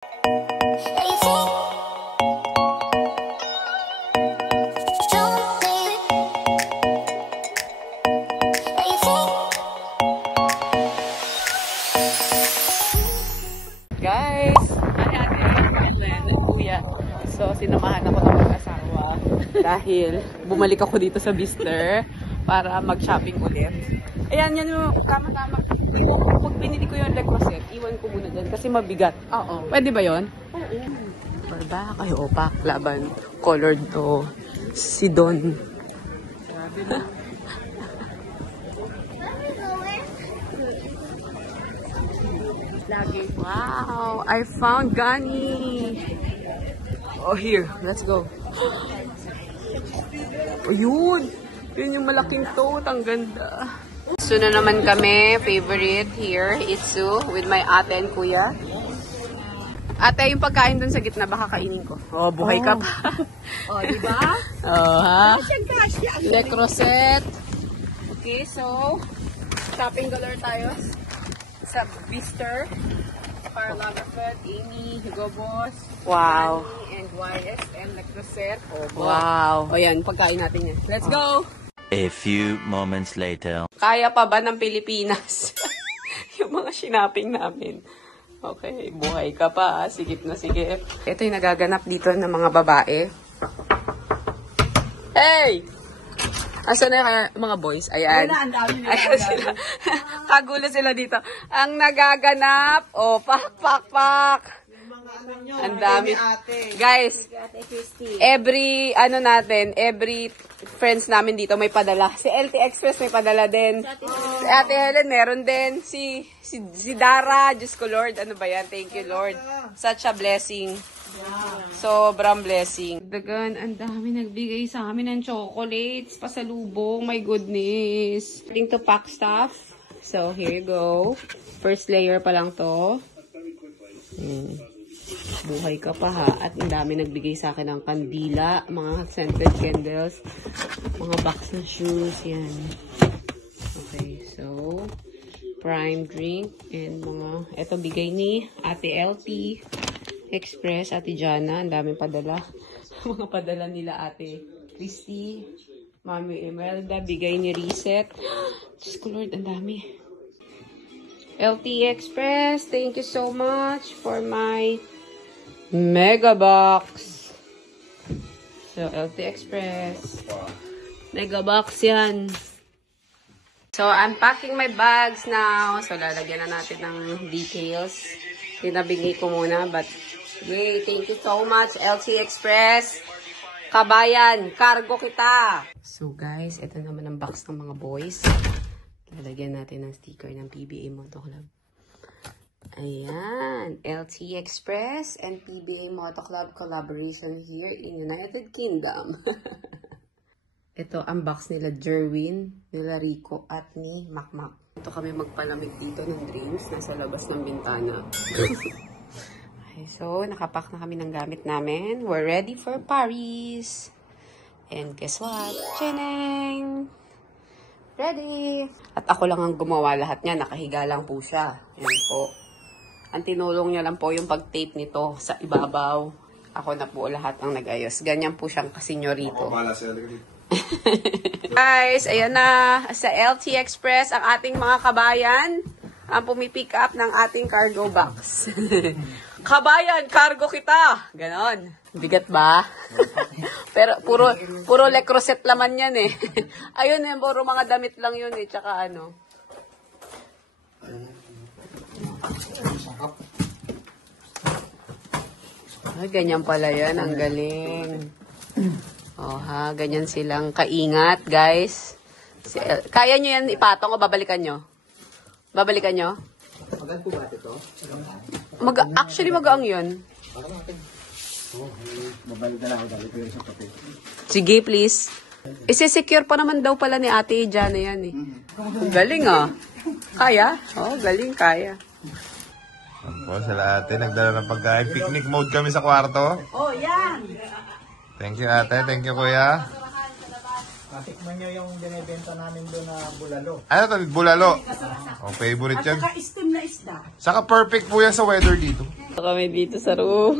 Guys, kuya. So, sinamahan ako ng mag-asawa dahil bumalik ako dito sa Bicester para mag-shopping ulit. Ayan, yan yung kama-tama. Pag binili ko yung Lecroset, iwan ko muna dyan kasi mabigat. Oo. Pwede ba yun? Oo. Barba kayo, opak, laban. Colored to. Si Don. Grabe na. Wow, I found Gani. Oh, here. Let's go. Oh, yun. Yun yung malaking toad. Ang ganda. So na naman kami. Favorite here. Itsu with my ate and kuya. Ate, yung pagkain dun sa gitna, baka kainin ko. Oh, buhay ka pa. Oh, diba? Oh, ha? Lecroset. Okay, so, shopping galore tayo sa Bicester. Karl Lagerfeld, Amy, Hugo Boss, Wow. Annie, and YS, and Lecroset. Oh, Wow. O yan, pagkain natin yan. Let's go! A few moments later. Kaya pa ba ng Pilipinas? Yung mga shinaping namin. Okay, buhay ka pa. Sigip na sigip. Ito yung nagaganap dito ng mga babae. Hey! Asan na mga boys? Ayan. Ayan sila. Kagulo sila dito. Ang nagaganap. Oh, pak. Ang dami. Guys, every friends namin dito may padala. Si LT Express may padala din. Si Ate Helen meron din. Si Dara, Diyos ko Lord, ano ba yan? Thank you Lord. Such a blessing. Sobrang blessing. Dagan, ang dami nagbigay sa amin ng chocolates, pasalubong. My goodness. Starting to pack stuff. So, here you go. First layer pa lang to. Buhay ka pa ha. At ang dami nagbigay sa akin ng kandila, mga scented candles, mga box na shoes, yan. Okay, so, prime drink, and mga, eto bigay ni Ate LT Express, Ate Jana, ang daming padala. Mga padala nila Ate Christy, Mami Imelda, bigay ni Reset. Diyos ko Lord, ang dami. LT Express, thank you so much for my Mega Box. So, LT Express. Mega Box yan. So, I'm packing my bags now. So, lalagyan na natin ng details. Tinabigay ko muna, but yay, thank you so much, LT Express. Kabayan, cargo kita. So, guys, ito naman ang box ng mga boys. Lalagyan natin ng sticker ng PBA Moto Club. Ayan, LT Express and PBA Moto Club collaboration here in United Kingdom. Ito ang box nila Jerwin, nila Rico, at ni Makmak. Ito kami magpalamig dito ng drinks, nasa labas ng bintana. Okay, so, nakapack na kami ng gamit namin. We're ready for Paris. And guess what? Cheneng! Ready! At ako lang ang gumawa lahat niya. Nakahiga lang po siya. Ayan po. Ang tinulong niya lang po yung pag-tape nito sa ibabaw. Ako na po lahat ang nag-ayos. Ganyan po siyang kasenyorito. Guys, ayan na. Sa LT Express, ang ating mga kabayan ang pumipick up ng ating cargo box. Kabayan, cargo kita! Ganon. Bigat ba? Pero puro Lecroset laman yan eh. Ayun eh, puro mga damit lang yun eh. Tsaka ano. Ay, ganyan pala yan. Ang galing. Oh ha, ganyan silang kaingat, guys. Kaya nyo yan ipatong o babalikan nyo? Babalikan nyo? Magaan po ba ito? Actually, magaang yun. Babalik na lang ako dali ko yung sa papel. Sige, please. Isi-secure pa naman daw pala ni Ate Jana yan eh. Galing ah. Kaya? Oh, galing, kaya. Po, sila ate, nagdala ng pagkain. Picnic mode kami sa kwarto. Oh, yan! Thank you ate, thank you kuya. Tikman nyo yung binibenta namin doon na bulalo. Ano to? Bulalo. Oh, favorite yan. Saka steam na isda. Saka perfect po yan sa weather dito. Kami dito sa room.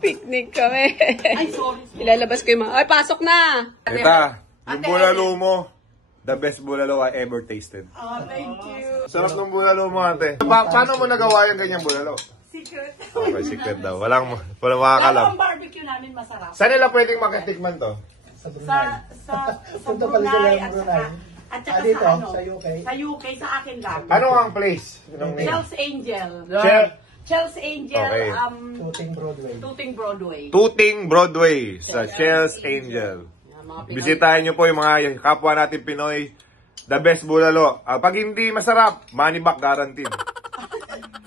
Picnic kami. Ay, sorry. Ilalabas ko yung mga... Ay, pasok na! Tita, yung bulalo mo, the best bulalo I ever tasted. Oh, thank you. Sarap ng bulalo mo, ate. Paano mo nagawa yung ganyang bulalo? Secret. Okay, secret daw. Walang makakalam. Ang barbecue namin masarap. Saan nila pwedeng makatikman to? Sa Brunei. Sa Punta pala sila Brunei ng at Brunei. saka Dito, sa ano? sa UK. Sa UK, sa akin lang. Ano ang place? Anong name? Chelsea Angel. Chel- Chelsea Angel, Okay. Tuting Broadway. Tuting Broadway. Tuting Broadway sa Chelsea Angel. Mga Pinoy. Bisitahin nyo po yung mga kapwa natin Pinoy. The best bulalo. Pag hindi masarap, money back guaranteed.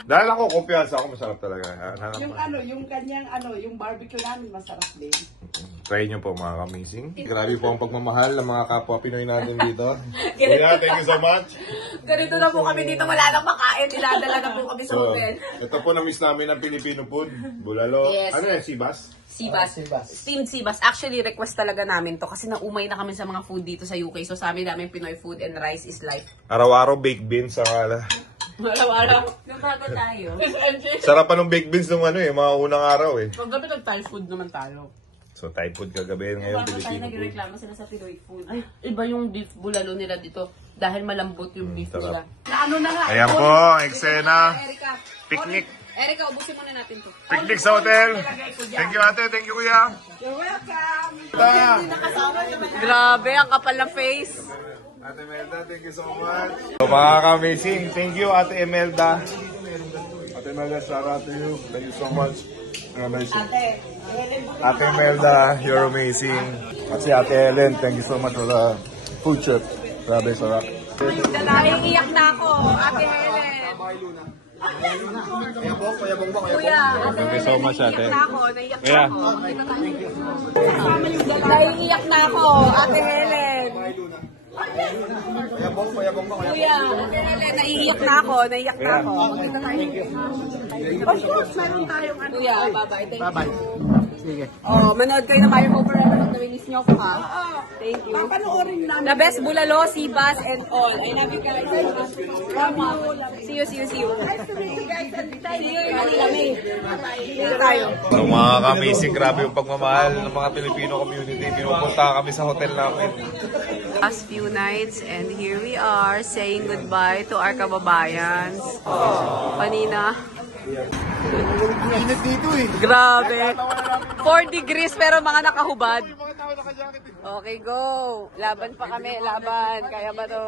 Dahil ako, kumpiyansa ako, masarap talaga. Yung kanyang yung barbecue namin masarap din. Try nyo po mga kamising. Grabe po ang pagmamahal ng mga kapwa Pinoy natin dito. Kuya, thank you so much. Ganito na po kami dito, wala nang makain, niladala na po kami sa So, hotel. ito po na-miss namin ng Filipino food. Bulalo. Yes. Ano yan, sibas? Sibas. Sibas. Steamed Sibas. Actually, request talaga namin to kasi naumay na kami sa mga food dito sa UK. So, sa amin namin Pinoy food and rice is life. Araw-araw baked beans sa kala. Araw-araw. Nagbago tayo. Sarap pa ng baked beans nung mga unang araw eh. Paggabi nag-Thai food naman tayo. So, Thai food kagabi ngayon, Bago tayo Filipino food. nagreklamo sila sa Pinoy food. Ay, iba yung beef bulalo nila dito dahil malambot yung beef sarap. nila. Na ano na nga. Ayan po, ang eksena. Erika. Picnic. Erika, ubusin muna natin to. Picnic sa hotel. Thank you ate, thank you kuya. You're welcome. Grabe, ang kapal ng face. Ate Melda, thank you so much. So, mga ka-amazing, thank you Ate Imelda. Ate Imelda, shout out to you. Thank you so much. You're amazing. Ate Imelda, you're amazing. At si Ate Helen, thank you so much for the food trip. Grabe, sarap. Naiiyak na ako, Ate Helen. Kuya, Thank you so much, Ate. naiiyak na ako. Naiiyak na ako, Ate Helen. Kuya, Ate Helen, naiiyak na ako, naiiyak na ako. Of course, meron tayong Kuya, bye-bye. Thank you. Bye-bye. Sige. Oh, manood kayo na Mario Go Forever pag na-release nyo ako ha. Thank you. panoorin namin. The best bulalo, sibas, and all. I love you guys. See you, see you, see you. See you in Manila, May. Dito tayo. So mga ka-amazing, grabe yung pagmamahal ng mga Filipino community. Pinupunta kami sa hotel namin. Last few nights, and here we are saying goodbye to our kababayans. Kanina. Init dito eh. Grabe. 4 degrees pero mga nakahubad. Okay, go. Laban pa kami. Laban. Kaya ba to?